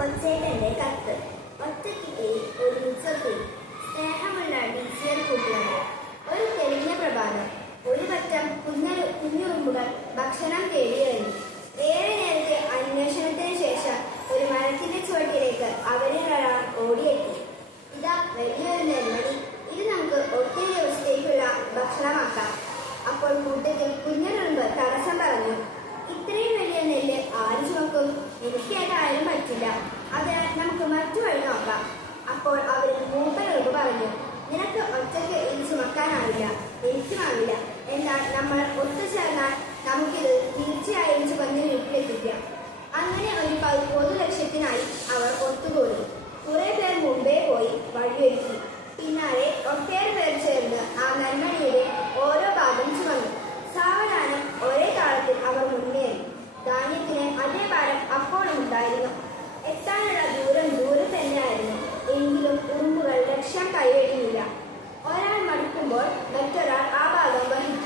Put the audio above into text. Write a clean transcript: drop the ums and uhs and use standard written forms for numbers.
കൊച്ചേട്ടന്റെ കത്ത്. ഒറ്റയ്ക്ക് ഒരു ഉച്ചത്തിൽ സ്നേഹമുള്ള ഡിജിറ്റൽ കൂട്ടുകാരെ. ഒരു തെളിഞ്ഞ പ്രഭാതം. ഒരു പറ്റം കുഞ്ഞുറുമ്പുകൾ ഭക്ഷണം തേടിയിറങ്ങി. ഏറെ നേരത്തെ അന്വേഷണത്തിന് ശേഷം ഒരു മരത്തിന്റെ ചുവട്ടിലേക്ക് അവരിൽ ഒരാൾ ഓടിയെത്തി. ഇതാ വലിയൊരു നെൽമണി, ഇത് നമുക്ക് ഒത്തിരി ദിവസത്തേക്കുള്ള ഭക്ഷണമാക്കാം. അപ്പോൾ കൂട്ടത്തിൽ കുഞ്ഞുറുമ്പ് തടസ്സം പറഞ്ഞു. ഇത്രയും വലിയ നെല്ല് ആര് ചുമക്കും? എനിക്കേതായാലും പറ്റില്ല. അതിനാൽ നമുക്ക് മറ്റു വഴി നോക്കാം. അപ്പോൾ അവരിൽ മൂപ്പനുറുമ്പ് പറഞ്ഞു, നിനക്ക് ഒറ്റയ്ക്ക് ഇത് ചുമക്കാനാവില്ല, എനിക്കുമാവില്ല. എന്നാൽ നമ്മൾ ഒത്തുചേർന്നാൽ നമുക്കിത് തീർച്ചയായും ചുമന്ന് വീട്ടിലെത്തിക്കാം. അങ്ങനെ ഒരു പൊതു ലക്ഷ്യത്തിനായി അവർ ഒത്തുകൂടി. കുറെ പേർ മുമ്പേ പോയി വഴിയൊരുക്കി. പിന്നാലെ ഒട്ടേറെ പേർ ചേർന്ന് ആ നെൽമണിയുടെ ഓരോ ഭാഗം ചുമന്നു. സാവധാനം ഒരേ താളത്തിൽ അവർ മുന്നേറി. ധാന്യത്തിന് അതേ ഭാരം അപ്പോഴും ഉണ്ടായിരുന്നു. എത്താനുള്ള ദൂരം തന്നെയായിരുന്നു. എങ്കിലും ഉറുമ്പുകൾ ലക്ഷ്യം കൈവെടിയില്ല. ഒരാൾ മടുക്കുമ്പോൾ മറ്റൊരാൾ ആ ഭാഗം വഹിക്കും.